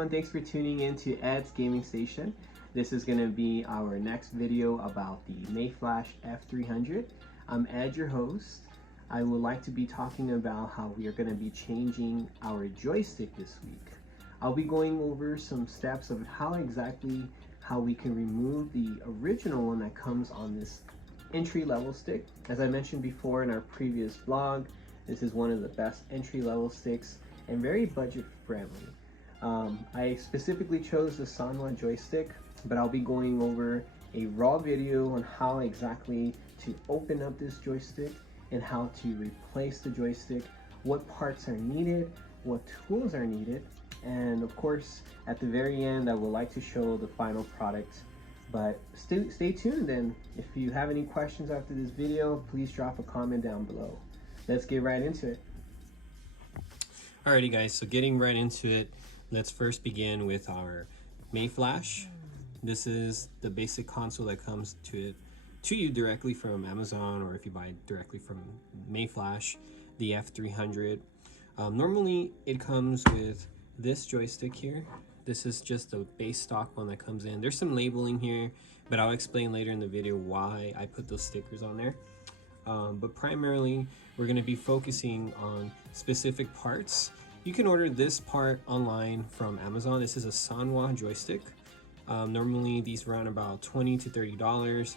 everyone, thanks for tuning in to Ed's Gaming Station. This is going to be our next video about the Mayflash F300. I'm Ed, your host. I would like to be talking about how we are going to be changing our joystick this week. I'll be going over some steps of how we can remove the original one that comes on this entry-level stick. As I mentioned before in our previous vlog, this is one of the best entry-level sticks and very budget friendly. I specifically chose the Sanwa Joystick, but I'll be going over a raw video on how exactly to open up this joystick and how to replace the joystick, what parts are needed, what tools are needed, and of course at the very end I would like to show the final product. But stay tuned, and if you have any questions after this video, please drop a comment down below. Let's get right into it. Alrighty guys, so getting right into it, let's first begin with our Mayflash. This is the basic console that comes to you directly from Amazon, or if you buy it directly from Mayflash, the F300. Normally it comes with this joystick here. This is just a base stock one that comes in. There's some labeling here, but I'll explain later in the video why I put those stickers on there. But primarily we're going to be focusing on specific parts. You can order this part online from Amazon. This is a Sanwa joystick. Normally these run about $20 to $30.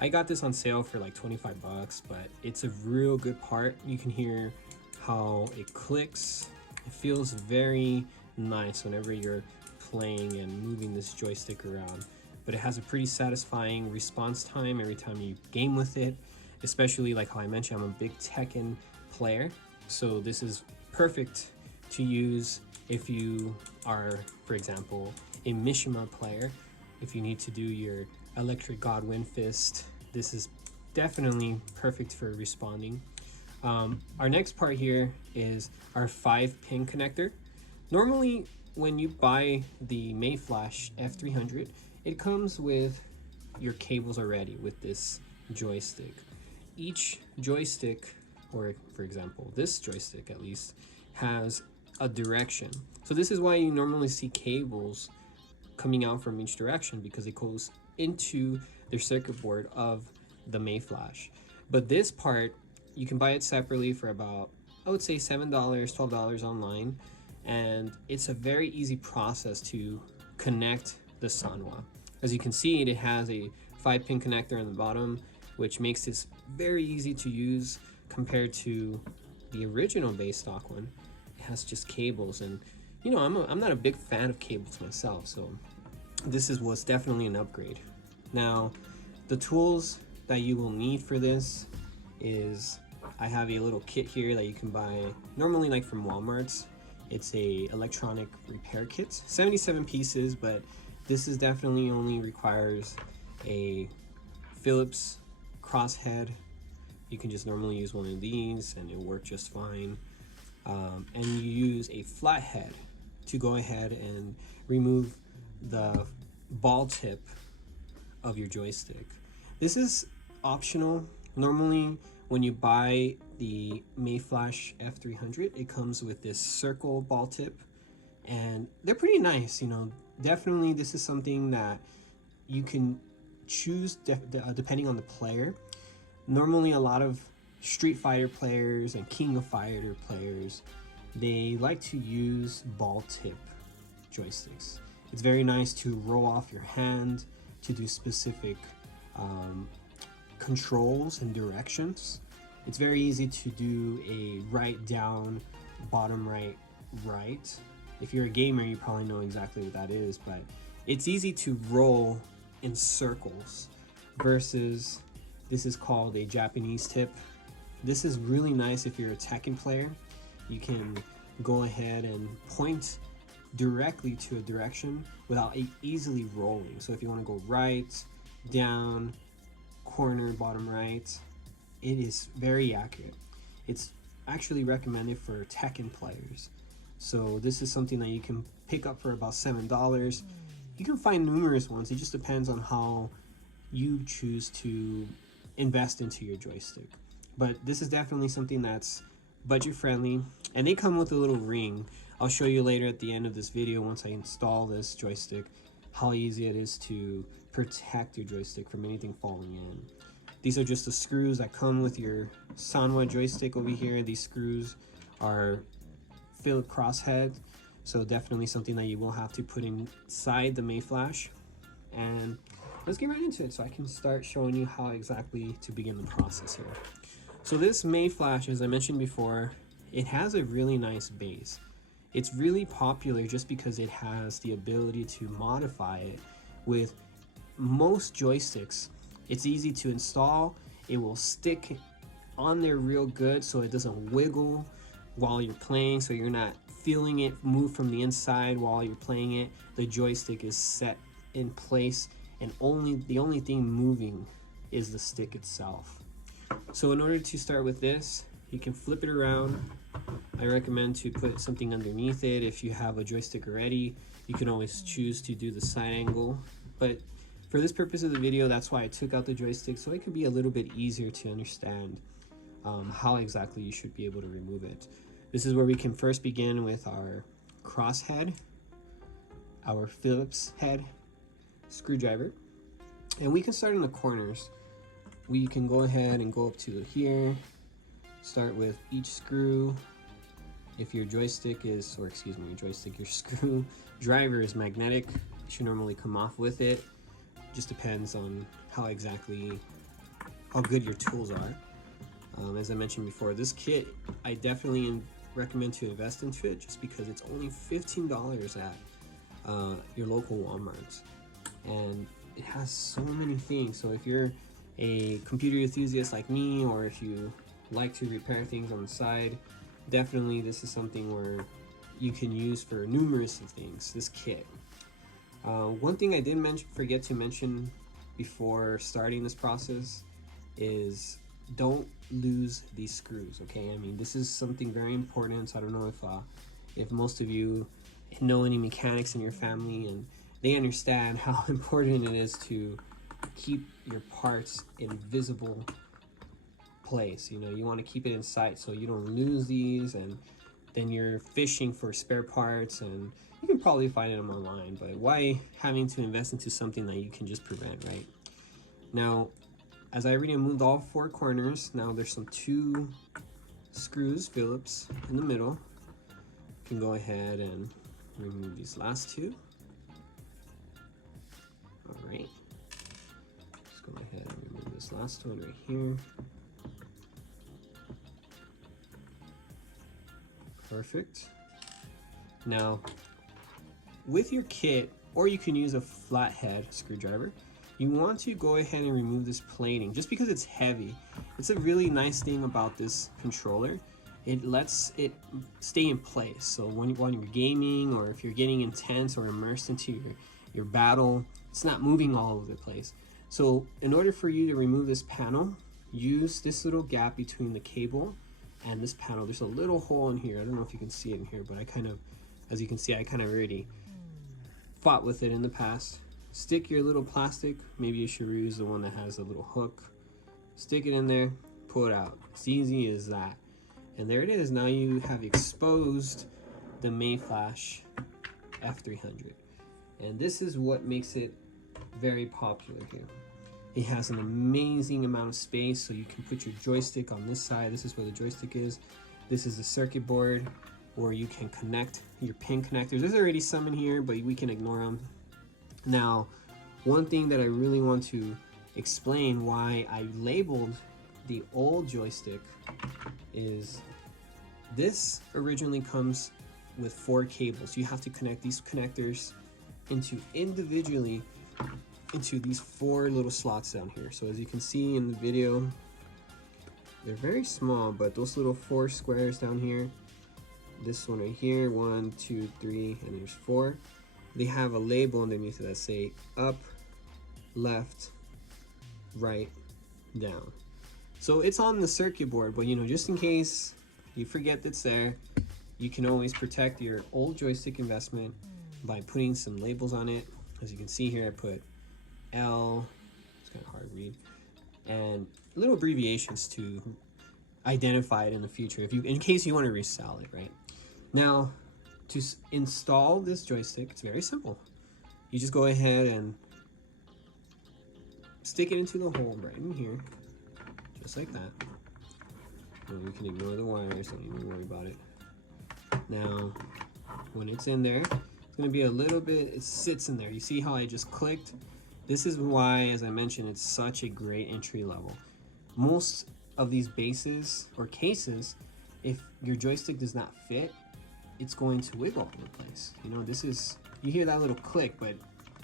I got this on sale for like 25 bucks, but it's a real good part. You can hear how it clicks. It feels very nice whenever you're playing and moving this joystick around, but it has a pretty satisfying response time every time you game with it. Especially like how I mentioned, I'm a big Tekken player, so this is perfect to use if you are, for example, a Mishima player. If you need to do your Electric God Wind Fist, this is definitely perfect for responding. Our next part here is our 5-pin connector. Normally when you buy the Mayflash F300, it comes with your cables already with this joystick. Each joystick, or for example this joystick at least, has a direction. So this is why you normally see cables coming out from each direction, because it goes into their circuit board of the Mayflash. But this part, you can buy it separately for about, I would say $7, $12 online, and it's a very easy process to connect the Sanwa. As you can see, it has a 5-pin connector on the bottom, which makes this very easy to use compared to the original base stock one. It has just cables, and you know, I'm not a big fan of cables myself, so this was definitely an upgrade. Now, the tools that you will need for this is, I have a little kit here that you can buy normally like from Walmart's. It's a electronic repair kit, 77 pieces, but this is definitely only requires a Phillips crosshead. You can just normally use one of these and it'll work just fine. And you use a flathead to go ahead and remove the ball tip of your joystick. This is optional. Normally when you buy the Mayflash F300, it comes with this circle ball tip, and they're pretty nice. You know, definitely this is something that you can choose depending on the player. Normally a lot of Street Fighter players and King of Fighter players, they like to use ball tip joysticks. It's very nice to roll off your hand to do specific controls and directions. It's very easy to do a right down, bottom right, right. If you're a gamer, you probably know exactly what that is, but it's easy to roll in circles versus this is called a Japanese tip. This is really nice if you're a Tekken player. You can go ahead and point directly to a direction without easily rolling. So if you want to go right, down, corner, bottom right, it is very accurate. It's actually recommended for Tekken players. So this is something that you can pick up for about $7. You can find numerous ones. It just depends on how you choose to invest into your joystick. But this is definitely something that's budget friendly, and they come with a little ring. I'll show you later at the end of this video, once I install this joystick, how easy it is to protect your joystick from anything falling in. These are just the screws that come with your Sanwa joystick over here. These screws are Phillips crosshead, so definitely something that you will have to put inside the Mayflash. And let's get right into it so I can start showing you how exactly to begin the process here. So this Mayflash, as I mentioned before, it has a really nice base. It's really popular just because it has the ability to modify it with most joysticks. It's easy to install, it will stick on there real good so it doesn't wiggle while you're playing, so you're not feeling it move from the inside while you're playing it. The joystick is set in place, and the only thing moving is the stick itself. So in order to start with this, you can flip it around. I recommend to put something underneath it. If you have a joystick already, you can always choose to do the side angle, but for this purpose of the video, that's why I took out the joystick, so it could be a little bit easier to understand how exactly you should be able to remove it. This is where we can first begin with our cross head, our Phillips head screwdriver, and we can start in the corners. We can go ahead and go up to here, start with each screw. If your joystick is, or excuse me, your screwdriver is magnetic, it should normally come off with it. Just depends on how good your tools are. As I mentioned before, this kit, I definitely recommend to invest into it just because it's only $15 at your local Walmarts. And it has so many things. So if you're a computer enthusiast like me, or if you like to repair things on the side, definitely this is something where you can use for numerous things, this kit. One thing I did forget to mention before starting this process is don't lose these screws, okay? I mean, this is something very important. I don't know if most of you know any mechanics in your family, and they understand how important it is to keep your parts in visible place. You know, you want to keep it in sight so you don't lose these, and then you're fishing for spare parts, and you can probably find them online, but why having to invest into something that you can just prevent, right? Now, as I already moved all four corners, now there's some 2 screws, Phillips, in the middle. You can go ahead and remove these last 2. All right. Let's go ahead and remove this last one right here. Perfect. Now, with your kit, or you can use a flathead screwdriver, you want to go ahead and remove this plating just because it's heavy. It's a really nice thing about this controller. It lets it stay in place. So when you're gaming, or if you're getting intense or immersed into your battle, it's not moving all over the place. So in order for you to remove this panel, use this little gap between the cable and this panel. There's a little hole in here. I don't know if you can see it in here, but as you can see, I kind of already fought with it in the past. Stick your little plastic, maybe you should reuse the one that has a little hook. Stick it in there, pull it out. It's easy as that. And there it is. Now you have exposed the Mayflash F300. And this is what makes it very popular here. It has an amazing amount of space, so you can put your joystick on this side. This is where the joystick is. This is the circuit board, where you can connect your pin connectors. There's already some in here, but we can ignore them. Now, one thing that I really want to explain why I labeled the old joystick is this originally comes with 4 cables. You have to connect these connectors individually into these 4 little slots down here. So as you can see in the video, they're very small, but those little 4 squares down here, this one right here, 1, 2, 3, and there's 4. They have a label underneath it that say up, left, right, down. So it's on the circuit board, but you know, just in case you forget that's there, you can always protect your old joystick investment by putting some labels on it. As you can see here, I put L, it's kind of hard to read, and little abbreviations to identify it in the future, if you, in case you want to resell it, right? Now, to install this joystick, it's very simple. You just go ahead and stick it into the hole right in here, just like that. And we can ignore the wires, don't even worry about it. Now, when it's in there, it's gonna be a little bit, it sits in there. You see how I just clicked? This is why, as I mentioned, it's such a great entry level. Most of these bases or cases, if your joystick does not fit, it's going to wiggle all over the place. You know, this is, you hear that little click, but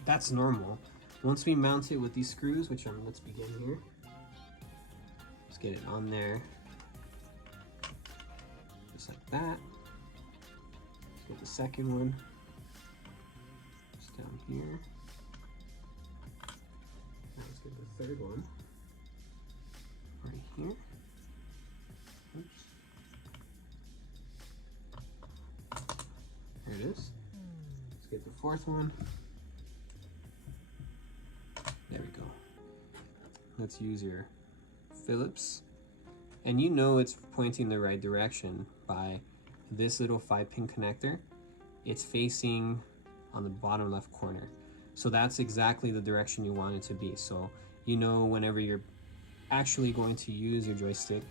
that's normal. Once we mount it with these screws, which let's begin here. Let's get it on there. Just like that. Let's get the second one. Just down here. Now let's get the third one. Right here. Oops. There it is. Let's get the fourth one. There we go. Let's use your Phillips. And you know it's pointing the right direction by this little 5-pin connector. It's facing on the bottom left corner. So that's exactly the direction you want it to be. So you know whenever you're actually going to use your joystick,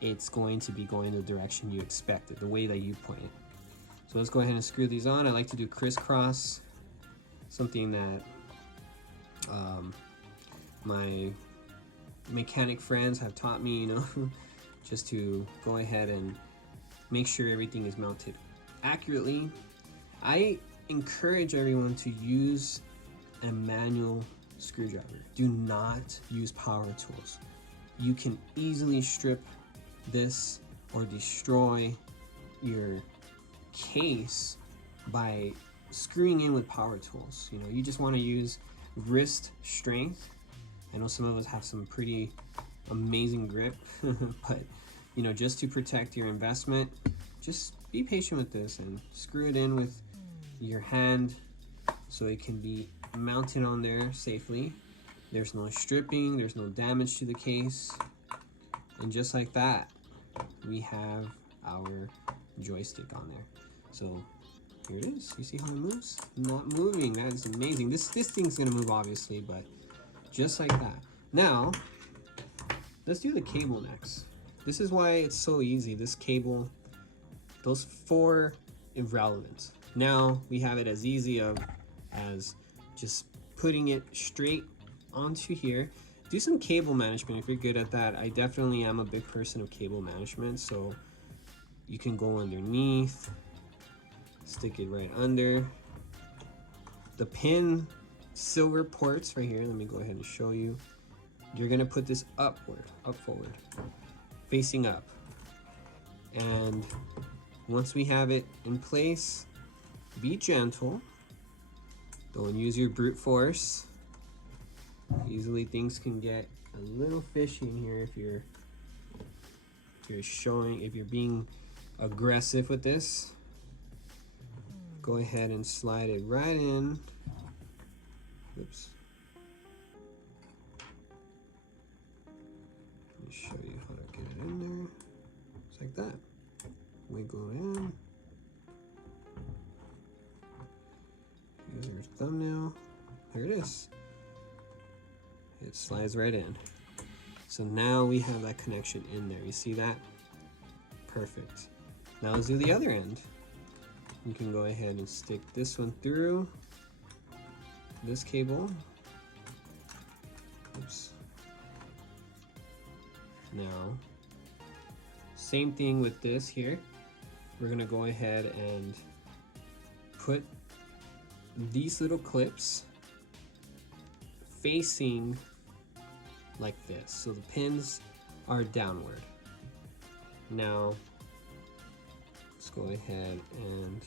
it's going to be going the direction you expected, the way that you point it. So let's go ahead and screw these on. I like to do crisscross, something that my mechanic friends have taught me, you know, just to go ahead and make sure everything is mounted accurately. I encourage everyone to use a manual screwdriver. Do not use power tools. You can easily strip this or destroy your case by screwing in with power tools. You know, you just want to use wrist strength. I know some of us have some pretty amazing grip, but you know, just to protect your investment, just be patient with this and screw it in with your hand so it can be mounted on there safely. There's no stripping, there's no damage to the case, and just like that, we have our joystick on there. So here it is. You see how it moves? Not moving. That is amazing. This thing's gonna move obviously, but just like that. Now, let's do the cable next. This is why it's so easy. This cable, those 4 irrelevant. Now we have it as easy as just putting it straight onto here. Do some cable management if you're good at that. I definitely am a big person of cable management, so you can go underneath, stick it right under. The pin silver ports right here, let me go ahead and show you. You're gonna put this up forward, facing up. And once we have it in place, be gentle. Don't use your brute force. Easily things can get a little fishy in here if you're being aggressive with this. Go ahead and slide it right in. Oops. Let me show you how to get it in there. Just like that. Wiggle in. Use your thumbnail. There it is. It slides right in. So now we have that connection in there. You see that? Perfect. Now let's do the other end. You can go ahead and stick this one through this cable. Oops. Now, same thing with this here. We're gonna go ahead and put these little clips facing like this. So the pins are downward. Now, let's go ahead and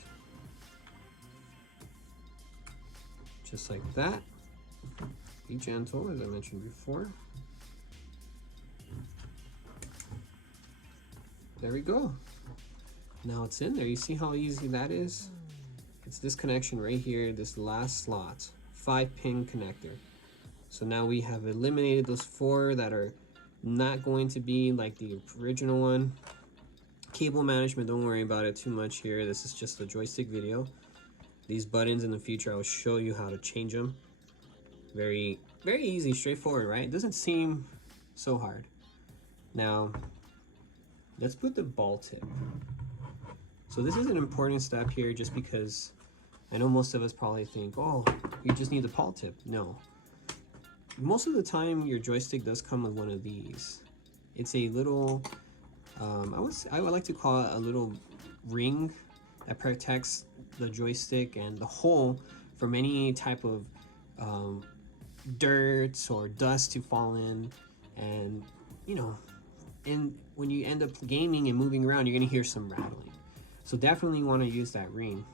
just like that. Be gentle, as I mentioned before. There we go. Now it's in there. You see how easy that is? It's this connection right here, this last slot, 5-pin connector. So now we have eliminated those 4 that are Not going to be like the original one. Cable management, don't worry about it too much here. This is just a joystick video. These buttons in the future, I'll show you how to change them. Very easy, straightforward, right? It doesn't seem so hard. Now, let's put the ball tip. So this is an important step here just because I know most of us probably think, oh, you just need the ball tip. No. Most of the time, your joystick does come with one of these. It's a little, I would like to call it a little ring that protects the joystick and the hole from any type of dirt or dust to fall in. And, you know, when you end up gaming and moving around, you're gonna hear some rattling. So definitely want to use that ring.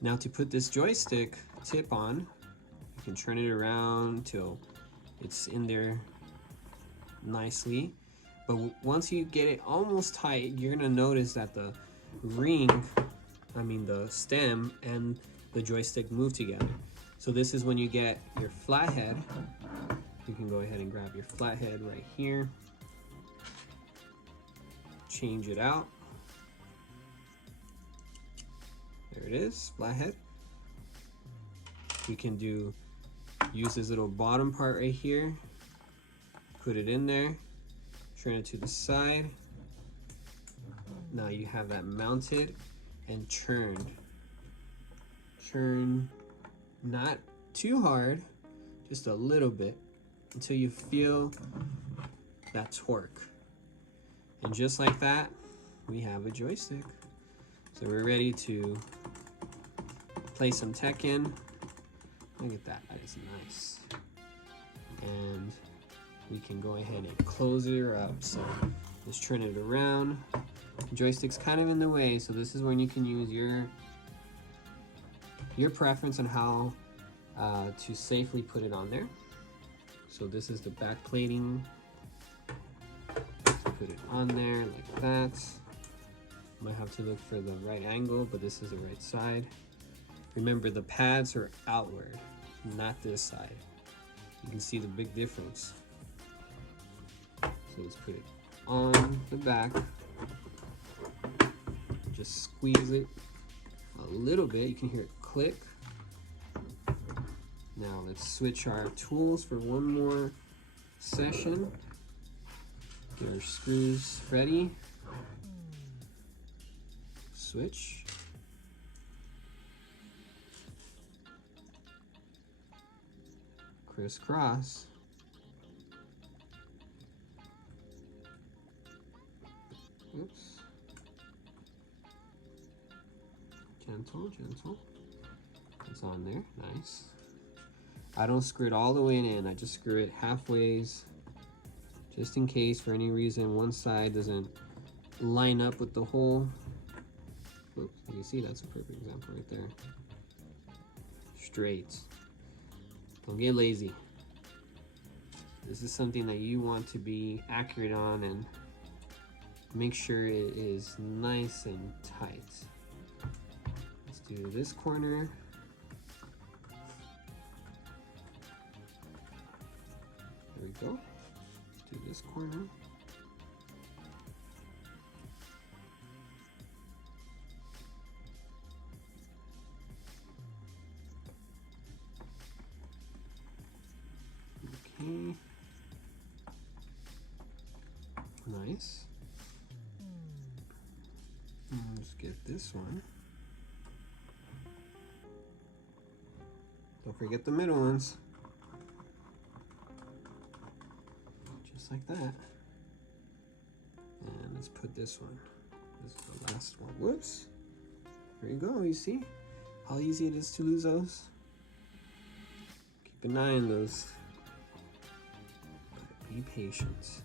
Now to put this joystick tip on, you can turn it around till it's in there nicely. But once you get it almost tight, you're gonna notice that the the stem and the joystick move together. So this is when you get your flathead. You can go ahead and grab your flathead right here. Change it out. There it is, flathead. We can use this little bottom part right here, put it in there, turn it to the side. Now you have that mounted and churned. Churn not too hard, just a little bit until you feel that torque. And just like that, we have a joystick. So we're ready to play some Tekken. Look at that, that is nice. And we can go ahead and close it up. So let's turn it around. The joystick's kind of in the way, so this is when you can use your preference on how to safely put it on there. So this is the back plating. Put it on there like that. Might have to look for the right angle, but this is the right side. Remember, the pads are outward, not this side. You can see the big difference. So let's put it on the back. Just squeeze it a little bit. You can hear it click. Now let's switch our tools for one more session. Get our screws ready. Switch. Crisscross. Oops. Gentle, gentle. It's on there, nice. I don't screw it all the way in, I just screw it halfways, just in case for any reason one side doesn't line up with the hole. Oops, you see that's a perfect example right there. Straight. Don't get lazy. This is something that you want to be accurate on and make sure it is nice and tight. Let's do this corner. There we go. Let's do this corner. Okay. Nice. Let's get this one. Don't forget the middle ones. Just like that. And let's put this one. This is the last one. Whoops. There you go. You see how easy it is to lose those? Keep an eye on those. But be patient.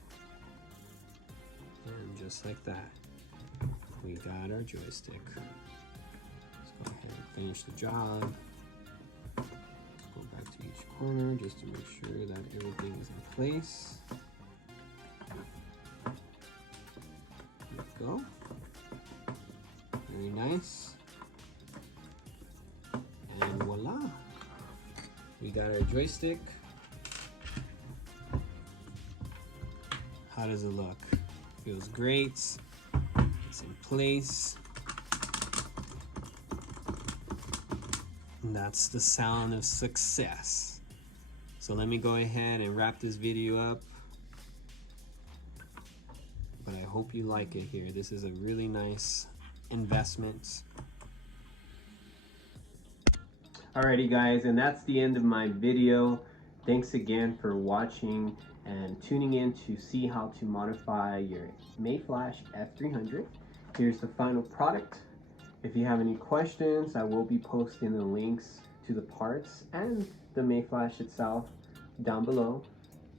And just like that, we got our joystick. Let's go ahead and finish the job. Let's go back to each corner just to make sure that everything is in place. There we go. Very nice. And voila. We got our joystick. How does it look? Feels great. It's in place. And that's the sound of success. So let me go ahead and wrap this video up. But I hope you like it here. This is a really nice investment. Alrighty guys, and that's the end of my video. Thanks again for watching and tuning in to see how to modify your Mayflash F300. Here's the final product. If you have any questions, I will be posting the links to the parts and the Mayflash itself down below.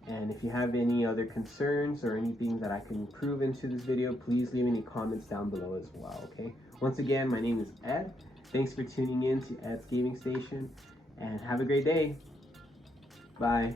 And if you have any other concerns or anything that I can improve into this video, please leave any comments down below as well, okay? Once again, my name is Ed. Thanks for tuning in to Ed's Gaming Station, and have a great day. Bye.